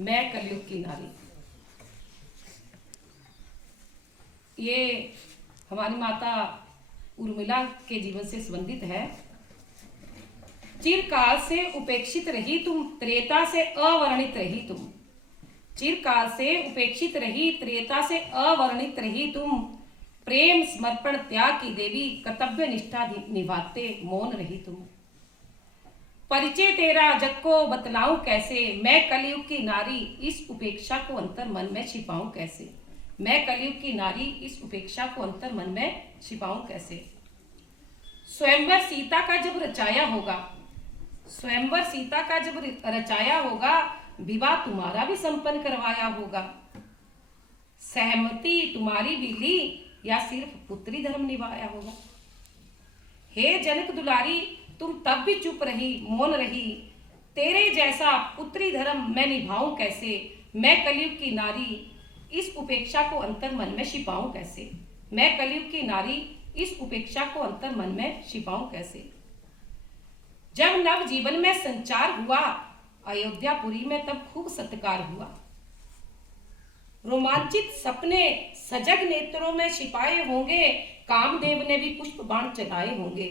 मैं कलयुग की नारी। ये हमारी माता उर्मिला के जीवन से संबंधित है। चिरकाल से उपेक्षित रही तुम, त्रेता से अवर्णित रही तुम। चिरकाल से उपेक्षित रही, त्रेता से अवर्णित रही तुम। प्रेम समर्पण त्याग की देवी, कर्तव्य निष्ठा निभाते मौन रही तुम। परिचय तेरा जग को बतलाऊं कैसे, मैं कलयुग की नारी इस उपेक्षा को अंतर मन में छिपाऊं कैसे। मैं कलयुग की नारी इस उपेक्षा को अंतर मन में छिपाऊं कैसे। स्वयंवर सीता का जब रचाया होगा, स्वयंवर सीता का जब रचाया होगा, विवाह तुम्हारा भी संपन्न करवाया होगा। सहमति तुम्हारी भी ली या सिर्फ पुत्री धर्म निभाया होगा। हे जनक दुलारी, तुम तब भी चुप रही, मौन रही। तेरे जैसा पुत्री धर्म मैं निभाऊं कैसे। मैं कलयुग की नारी इस उपेक्षा को अंतर मन में छिपाऊं कैसे। मैं कलयुग की नारी इस उपेक्षा को अंतर मन में छिपाऊं कैसे। जब नव जीवन में संचार हुआ, अयोध्यापुरी में तब खूब सत्कार हुआ। रोमांचित सपने सजग नेत्रों में छिपाए होंगे, कामदेव ने भी पुष्प बाण चलाए होंगे।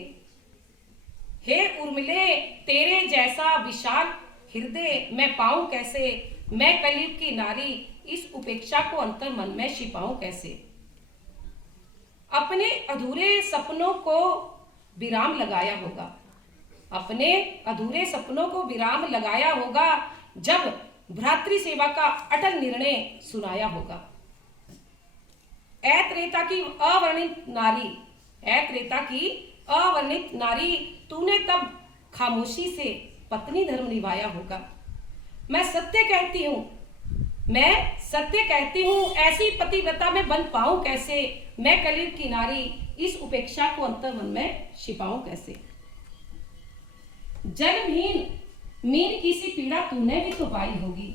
हे उर्मिले, तेरे जैसा विशाल हृदय मैं पाऊं कैसे। मैं कलयुग की नारी इस उपेक्षा को अंतर मन में छिपाऊं कैसे। अपने अधूरे सपनों को विराम लगाया होगा, अपने अधूरे सपनों को विराम लगाया होगा, जब भ्रातृ सेवा का अटल निर्णय सुनाया होगा। ऐ त्रेता की अवर्णित नारी, ऐ त्रेता की अवर्णित नारी, तूने तब खामोशी से पत्नी धर्म निभाया होगा। मैं सत्य कहती हूँ, मैं सत्य कहती हूँ, ऐसी पतिव्रता में बन पाऊं कैसे। मैं कलयुग की नारी इस उपेक्षा को अंतर मन में छिपाऊं कैसे। जन्महीन मीन की सी पीड़ा तूने भी तो पाई होगी,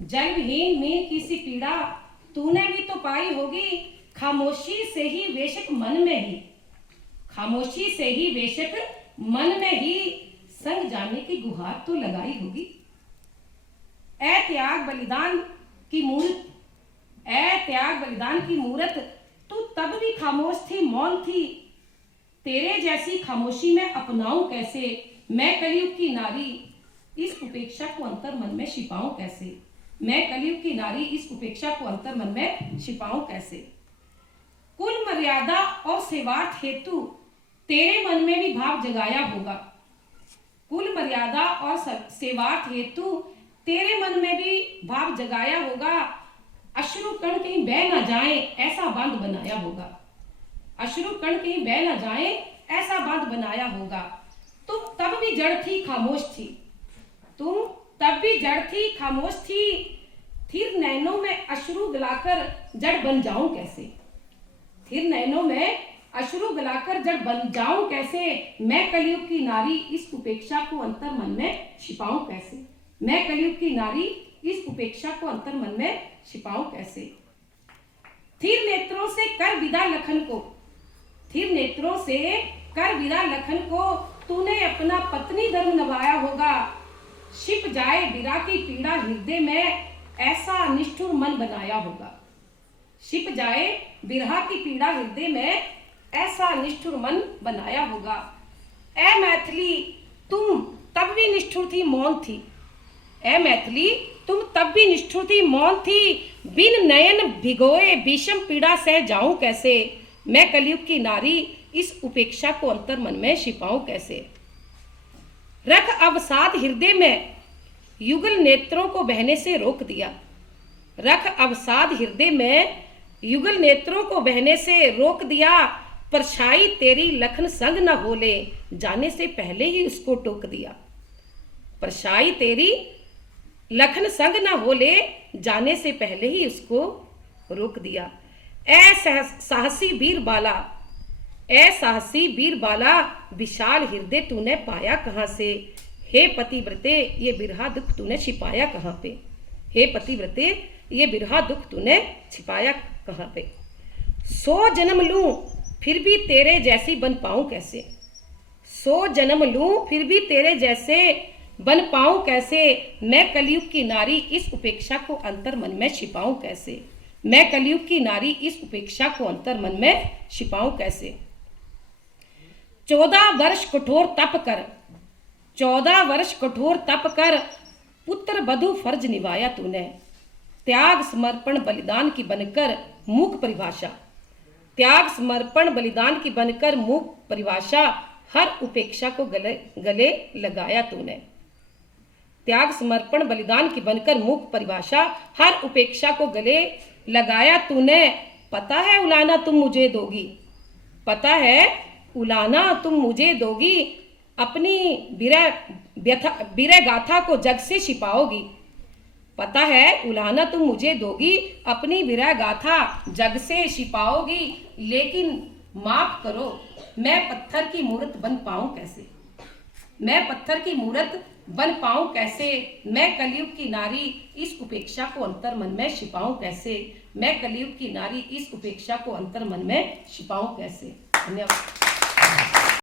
जन्महीन मीन की सी पीड़ा तूने भी तो पाई होगी। खामोशी से ही बेशक मन में ही, खामोशी से ही बेशक मन में ही संग जाने की गुहार तो लगाई होगी। ऐ त्याग बलिदान की मूर्त, ऐ त्याग बलिदान की मूर्त, तू तब भी खामोश थी, मौन थी। तेरे जैसी खामोशी में अपनाऊं कैसे। मैं कलयुग की नारी इस उपेक्षा को अंतर मन में छिपाऊं कैसे। मैं कलयुग की नारी इस उपेक्षा को अंतर मन में छिपाऊं कैसे। कुल मर्यादा और सेवार्थ हेतु तेरे मन में भी भाव जगाया होगा, कुल मर्यादा और सेवार्थ हेतु तेरे मन में भी भाव जगाया होगा। अश्रु कण कहीं बह ना जाए ऐसा बांध बनाया होगा, अश्रु कण कहीं बह ना जाए ऐसा बांध बनाया होगा। तुम तब भी जड़ थी, खामोश थी, तुम तब भी जड़ थी, खामोश थी। फिर नैनों में अश्रु गलाकर जड़ बन जाऊं कैसे, फिर नैनों में अश्रु गलाकर जड़ बन जाऊं कैसे। मैं कलयुग की नारी इस उपेक्षा को अंतर मन में छिपाऊं कैसे। मैं कलयुग की नारी इस उपेक्षा को अंतर मन में छिपाऊं कैसे। थिर नेत्रों से कर विदा लखन को, थिर नेत्रों से कर विदा लखन को, तूने अपना पत्नी धर्म निभाया होगा। छिप जाए विरा की पीड़ा हृदय में ऐसा निष्ठुर मन बनाया होगा। छिप जाए विरहा की पीड़ा हृदय में ऐसा निष्ठुर मन बनाया होगा। ऐ मैथिली, तुम तब भी निष्ठुर थी, मौन थी। ऐ मैथिली, तुम तब भी निष्ठुर थी, मौन थी। बिन नयन भिगोए विषम पीड़ा सह जाऊं कैसे। मैं कलयुग की नारी इस उपेक्षा को अंतर मन में छिपाऊं कैसे। रख अवसाद हृदय में युगल नेत्रों को बहने से रोक दिया, रख अवसाद हृदय में युगल नेत्रों को बहने से रोक दिया। परछाई तेरी लखन संग न होले, जाने से पहले ही उसको टोक दिया। परछाई तेरी लखन संग न होले, जाने से पहले ही उसको रोक दिया। ऐ साहसी वीर बाला, ऐ साहसी वीर बाला, विशाल हृदय तूने पाया कहाँ से। हे पतिव्रते, ये बिरहा दुख तूने छिपाया कहाँ पे। हे पतिव्रते, ये बिरहा दुख तूने छिपाया कहाँ पे। 100 जन्म लूं फिर भी तेरे जैसी बन पाऊं कैसे। 100 जन्म लूं फिर भी तेरे जैसे बन पाऊं कैसे, मैं कलयुग की नारी इस उपेक्षा को अंतर मन में छिपाऊं कैसे, मैं कलयुग की नारी इस उपेक्षा को अंतर मन में छिपाऊं कैसे। 14 वर्ष कठोर तप कर, 14 वर्ष कठोर तप कर पुत्र वधु फर्ज निभाया तूने, त्याग समर्पण बलिदान की बनकर मूक परिभाषा, त्याग समर्पण बलिदान की बनकर मूक परिभाषा हर उपेक्षा को गले लगाया तूने, त्याग समर्पण बलिदान की बनकर मूक परिभाषा हर उपेक्षा को गले लगाया तूने। पता है उलाना तुम मुझे दोगी, पता है उलाना तुम मुझे दोगी, अपनी विरह गाथा को जग से छिपाओगी, पता है उलाना तुम मुझे दोगी, अपनी विरह गाथा जग से छिपाओगी। लेकिन माफ करो मैं पत्थर की मूर्त बन पाऊं कैसे, मैं पत्थर की मूर्त बन पाऊं कैसे, मैं कलयुग की नारी इस उपेक्षा को अंतर मन में छिपाऊं कैसे, मैं कलयुग की नारी इस उपेक्षा को अंतर मन में छिपाऊं कैसे। धन्यवाद।